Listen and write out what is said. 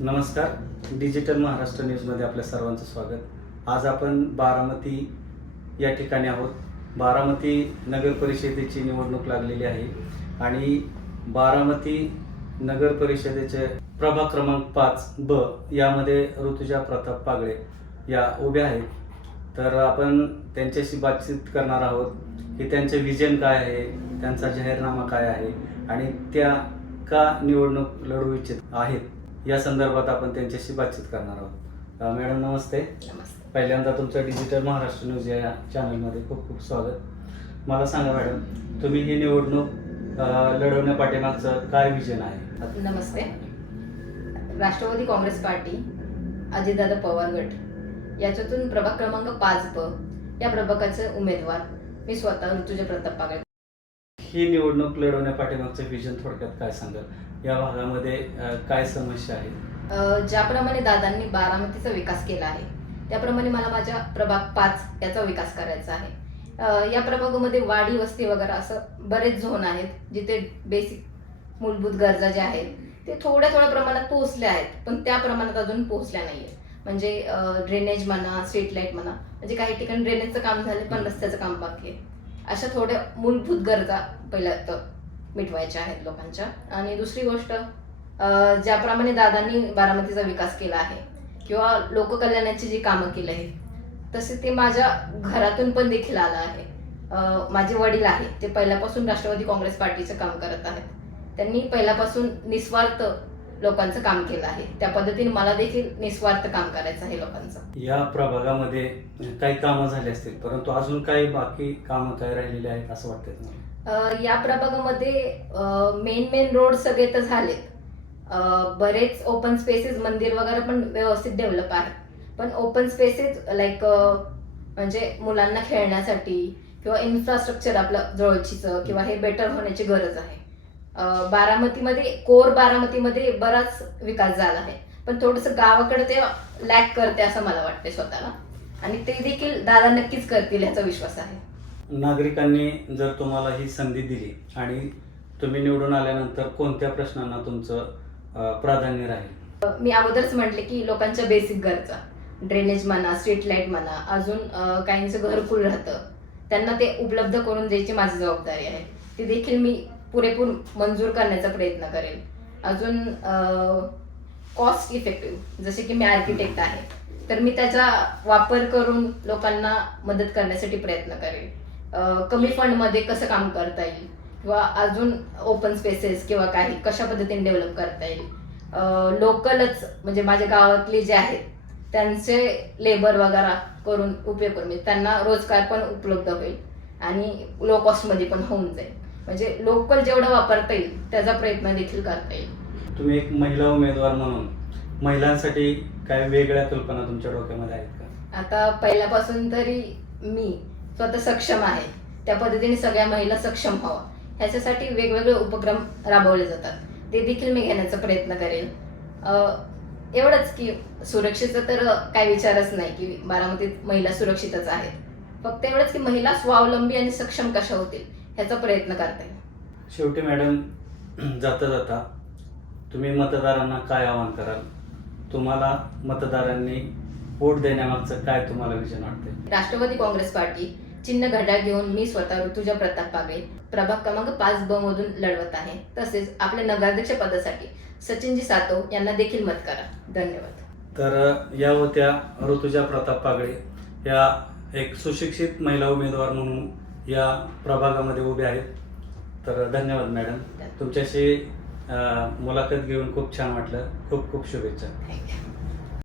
नमस्कार. डिजिटल महाराष्ट्र न्यूजमध्ये आपल्या सर्वांचं स्वागत. आज आपण बारामती या ठिकाणी आहोत. बारामती नगर परिषदेची निवडणूक लागलेली आहे आणि बारामती नगर परिषदेचे प्रभाग क्रमांक पाच ब यामध्ये ऋतुजा प्रताप पागळे या उभ्या आहेत. तर आपण त्यांच्याशी बातचीत करणार आहोत की त्यांचे विजन काय आहे त्यांचा जाहीरनामा काय आहे आणि त्या का निवडणूक लढू इच्छित आहेत. या संदर्भात आपण त्यांच्याशी बातचीत करणार आहोत. मॅडम नमस्ते. पहिल्यांदा तुमचं डिजिटल महाराष्ट्र न्यूज या चॅनलमध्ये खूप खूप स्वागत. मला सांगा मॅडम तुम्ही ही निवडणूक अ, लढवण्यापाठीमागचं काय विजन आहे? नमस्ते. राष्ट्रवादी काँग्रेस पार्टी अजितदादा पवार गट याच्यातून प्रभाग क्रमांक पाच ब या प्रभागाचे उमेदवार मी स्वतः ऋतुजा प्रताप पागळे ही निवडणूक लढवण्यापाठीमागचं विजन थोडक्यात काय सांगाल? या भागामध्ये अ, काय समस्या आहेत? अ, ज्याप्रमाणे दादांनी बारामतीचा विकास केला आहे त्याप्रमाणे मला माझ्या प्रभाग पाच याचा विकास करायचा आहे. अ, या प्रभागामध्ये वाडी वस्ती वगैरे असं बरेच झोन आहेत जिथे बेसिक मूलभूत गरजा ज्या आहेत ते थोड्या थोड्या प्रमाणात पोहोचल्या आहेत पण त्या प्रमाणात अजून पोहोचल्या नाहीये म्हणजे ड्रेनेज म्हणा स्ट्रीट लाइट म्हणा म्हणजे काही ठिकाणी ड्रेनेजचं काम झालं पण रस्त्याचं काम बाकी आहे. अशा थोड्या मूलभूत गरजा पहिल्या तर मिटवायच्या आहेत लोकांच्या. आणि दुसरी गोष्ट ज्याप्रमाणे दादांनी बारामतीचा विकास केला आहे किंवा लोककल्याणाची जी कामं केली आहेत तसे ते माझ्या घरातून पण देखील आलं आहे. माझे वडील आहेत ते पहिल्यापासून राष्ट्रवादी काँग्रेस पार्टीचं काम करत आहेत. त्यांनी पहिल्यापासून निस्वार्थ लोकांचं काम केलं आहे. त्या पद्धतीने मला देखील निस्वार्थ काम करायचं आहे लोकांचं. या प्रभागामध्ये काही कामं झाली असतील परंतु अजून काही बाकी कामं काय राहिलेली आहेत असं वाटतं या प्रभागामध्ये मेन मेन रोड सगळे तर झालेत. बरेच ओपन स्पेसेस मंदिर वगैरे पण व्यवस्थित डेव्हलप आहेत. पण ओपन स्पेसेस लाईक म्हणजे मुलांना खेळण्यासाठी किंवा इन्फ्रास्ट्रक्चर आपलं जवळचीचं किंवा हे बेटर होण्याची गरज आहे. बारामतीमध्ये कोर बारामतीमध्ये बराच विकास झाला आहे. पण थोडंसं गावाकडे ते लॅक करते असं मला वाटते स्वतःला. आणि ते देखील दादा नक्कीच करतील याचा विश्वास आहे. नागरिकांनी जर तुम्हाला ही संधी दिली आणि तुम्ही निवडून आल्यानंतर कोणत्या प्रश्नांना तुमचं प्राधान्य राहील? मी अगोदरच म्हटले की लोकांच्या बेसिक गरजा. ड्रेनेज म्हणा स्ट्रीट लाइट म्हणा अजून काहींचं घरकुल राहतं. त्यांना ते उपलब्ध करून द्यायची माझी जबाबदारी आहे. ती देखील मी पुरेपूर मंजूर करण्याचा प्रयत्न करेल. अजून कॉस्ट इफेक्टिव्ह जसे की मी आर्किटेक्ट आहे तर मी त्याचा वापर करून लोकांना मदत करण्यासाठी प्रयत्न करेल. कमी फंडमध्ये कसं काम करता येईल? किंवा अजून ओपन स्पेसेस किंवा काही कशा पद्धतीने डेव्हलप करता येईल? लोकलच म्हणजे माझ्या गावातले जे आहेत त्यांचे लेबर वगैरे करून उपयोग करून म्हणजे त्यांना रोजगार पण उपलब्ध होईल आणि लो कॉस्टमध्ये पण होऊन जाईल. म्हणजे लोकल जेवढं वापरता येईल त्याचा प्रयत्न देखील करता येईल. तुम्ही एक महिला उमेदवार म्हणून महिलांसाठी काय वेगळ्या कल्पना तुमच्या डोक्यामध्ये आहेत का? आता पहिल्यापासून तरी मी स्वतः सक्षम आहे. त्या पद्धतीने सगळ्या महिला सक्षम व्हावा. ह्याच्यासाठी वेगवेगळे उपक्रम राबवले जातात. ते देखील मी घेण्याचा प्रयत्न करेन. अं, एवढंच की सुरक्षेचा तर काय विचारच नाही की बारामतीत महिला सुरक्षितच आहेत. फक्त एवढंच की महिला स्वावलंबी आणि सक्षम कशा होतील? ह्याचा प्रयत्न करता. शेवटी मॅडम जाता जाता तुम्ही मतदारांना काय आवाहन कराल? तुम्हाला मतदारांनी वोट देण्यामागचं काय तुम्हाला विजन वाटतंय? राष्ट्रवादी काँग्रेस पार्टी चिन्ह घड्याळ घेऊन मी स्वतः ऋतुजा प्रताप पागळे प्रभाग क्रमांक पाच ब मधून लढवत आहे. तसेच आपल्या नगराध्यक्ष पदासाठी सचिनजी सातव यांना देखील मत करा. धन्यवाद. तर या होत्या ऋतुजा प्रताप पागळे या एक सुशिक्षित महिला उमेदवार म्हणून या प्रभागामध्ये उभे आहेत. तर धन्यवाद मॅडम. तुमच्याशी मुलाखत घेऊन खूप छान वाटलं. खूप खूप शुभेच्छा.